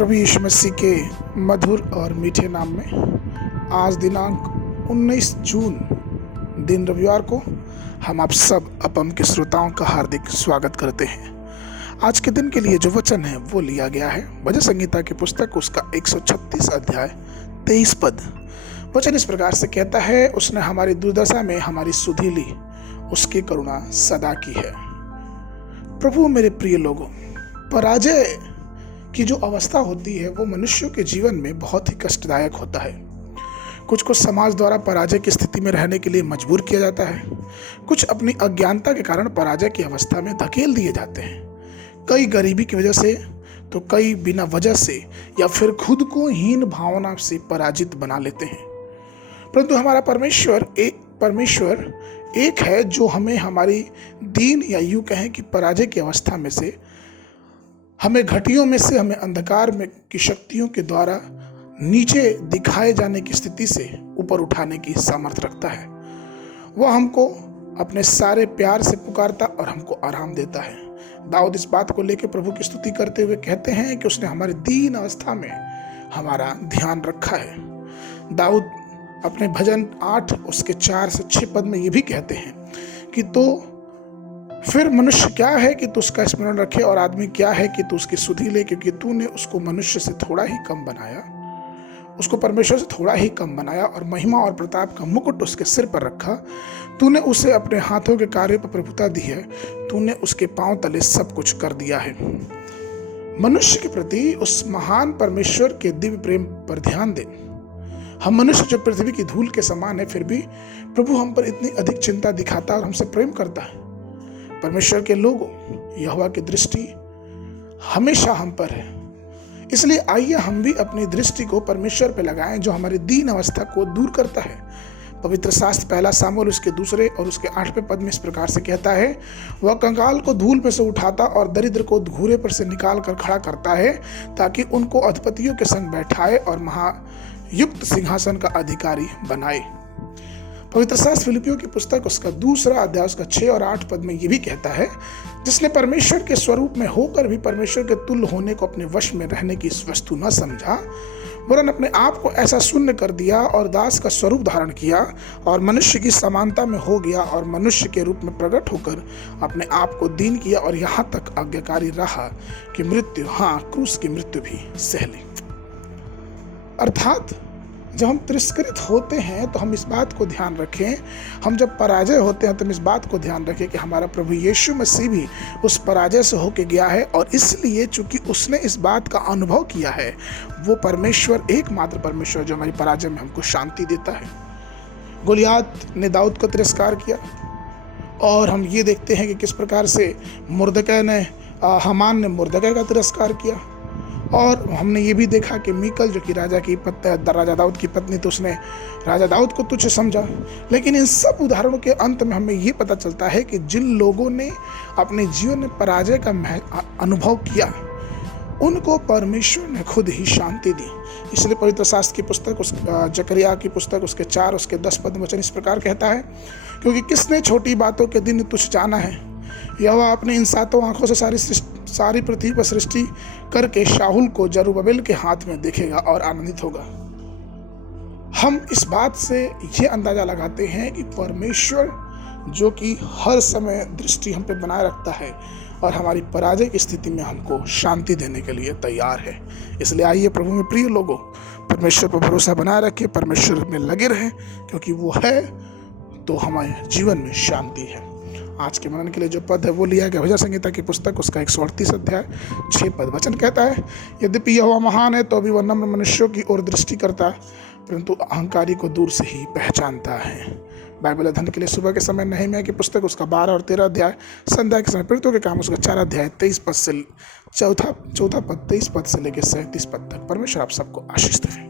प्रभु यीशु मसीह के मधुर और मीठे नाम में आज दिनांक 19 जून दिन रविवार को हम आप सब अपम के श्रोताओं का हार्दिक स्वागत करते हैं। आज के दिन के लिए जो वचन है वो लिया गया है भजन संहिता की पुस्तक उसका 136 अध्याय 23 पद। वचन इस प्रकार से कहता है, उसने हमारी दुर्दशा में हमारी सुधि ली, उसकी करुणा सदा की है। प्रभु मेरे प्रिय लोगों, पराजय की जो अवस्था होती है वो मनुष्यों के जीवन में बहुत ही कष्टदायक होता है। कुछ को समाज द्वारा पराजय की स्थिति में रहने के लिए मजबूर किया जाता है, कुछ अपनी अज्ञानता के कारण पराजय की अवस्था में धकेल दिए जाते हैं। कई गरीबी की वजह से तो कई बिना वजह से या फिर खुद को हीन भावना से पराजित बना लेते हैं। परंतु हमारा परमेश्वर एक है जो हमें हमारी दीन या यूं कहें कि पराजय की अवस्था में से, हमें घटियों में से, हमें अंधकार में की शक्तियों के द्वारा नीचे दिखाए जाने की स्थिति से ऊपर उठाने की सामर्थ्य रखता है। वह हमको अपने सारे प्यार से पुकारता और हमको आराम देता है। दाऊद इस बात को लेकर प्रभु की स्तुति करते हुए कहते हैं कि उसने हमारी दीन अवस्था में हमारा ध्यान रखा है। दाऊद अपने भजन 8 उसके 4 से 6 पद में ये भी कहते हैं कि तो फिर मनुष्य क्या है कि तू उसका स्मरण रखे, और आदमी क्या है कि तू उसकी सुधि ले, क्योंकि तूने उसको मनुष्य से थोड़ा ही कम बनाया, उसको परमेश्वर से थोड़ा ही कम बनाया और महिमा और प्रताप का मुकुट उसके सिर पर रखा। तूने उसे अपने हाथों के कार्य पर प्रभुता दी है, तूने उसके पांव तले सब कुछ कर दिया है। मनुष्य के प्रति उस महान परमेश्वर के दिव्य प्रेम पर ध्यान दें। हम मनुष्य जो पृथ्वी की धूल के समान है, फिर भी प्रभु हम पर इतनी अधिक चिंता दिखाता और हमसे प्रेम करता है। परमेश्वर के लोगों, यहोवा की दृष्टि हमेशा हम पर है। इसलिए आइए हम भी अपनी दृष्टि को परमेश्वर पर लगाएं जो हमारी दीन अवस्था को दूर करता है। पवित्र शास्त्र पहला सामुएल उसके 2 और उसके 8वें पद में इस प्रकार से कहता है, वह कंगाल को धूल में से उठाता और दरिद्र को घूरे पर से निकाल कर खड़ा करता है, ताकि उनको अधिपतियों के संग बैठाए और महायुक्त सिंहासन का अधिकारी बनाए। पवित्र शास्त्र फिलिपियों की पुस्तक उसका 2 अध्याय उसका 6 और 8 पद में ये भी कहता है, जिसने परमेश्वर के स्वरूप में होकर भी परमेश्वर के तुल्य होने को अपने वश में रहने की वस्तु न समझा, वरन अपने आप को ऐसा शून्य कर दिया और दास का स्वरूप धारण किया और मनुष्य की समानता में हो गया और मनुष्य के रूप में प्रकट होकर अपने आप को दीन किया और यहाँ तक आज्ञाकारी रहा कि मृत्यु, क्रूस की मृत्यु भी सह ली। अर्थात जब हम तिरस्कृत होते हैं तो हम इस बात को ध्यान रखें, हम जब पराजय होते हैं तो हम इस बात को ध्यान रखें कि हमारा प्रभु यीशु मसीह भी उस पराजय से होके गया है, और इसलिए चूंकि उसने इस बात का अनुभव किया है, वो परमेश्वर एकमात्र परमेश्वर जो हमारी पराजय में हमको शांति देता है। गोलियात ने दाऊद को तिरस्कार किया, और हम ये देखते हैं कि किस प्रकार से हामान ने मुर्दकै का तिरस्कार किया, और हमने ये भी देखा कि मीकल जो कि राजा दाऊद की पत्नी, तो उसने राजा दाऊद को तुच्छ समझा। लेकिन इन सब उदाहरणों के अंत में हमें ये पता चलता है कि जिन लोगों ने अपने जीवन में पराजय का अनुभव किया, उनको परमेश्वर ने खुद ही शांति दी। इसलिए पवित्र शास्त्र की पुस्तक जकरिया की पुस्तक उसके 4 उसके 10 पद वचन इस प्रकार कहता है, क्योंकि किसने छोटी बातों के दिन तुच्छ जाना है, यहोवा अपनी इन 7 आंखों से सारी पृथ्वी पर सृष्टि करके शाहुल को जरुब्बाबेल के हाथ में देखेगा और आनंदित होगा। हम इस बात से ये अंदाजा लगाते हैं कि परमेश्वर जो कि हर समय दृष्टि हम पे बनाए रखता है और हमारी पराजय की स्थिति में हमको शांति देने के लिए तैयार है। इसलिए आइए प्रभु में प्रिय लोगों, परमेश्वर पर भरोसा बनाए रखें, परमेश्वर में लगे रहें, क्योंकि वो है तो हमारे जीवन में शांति है। आज के मनन के लिए जो पद है वो लिया गया भजन संहिता की पुस्तक उसका 138 अध्याय 6 पद। वचन कहता है, यद्यपि यहोवा महान है तो भी वह नम्र मनुष्यों की ओर दृष्टि करता है, परंतु अहंकारी को दूर से ही पहचानता है। बाइबल अध्ययन के लिए सुबह के समय नहम्याह की पुस्तक उसका 12 और 13 अध्याय, संध्या के समय प्रेरितों के काम उसका 4 अध्याय 23 पद से 4 पद 23 पद से लेकर 37 पद तक। परमेश्वर आप सबको आशीष दे।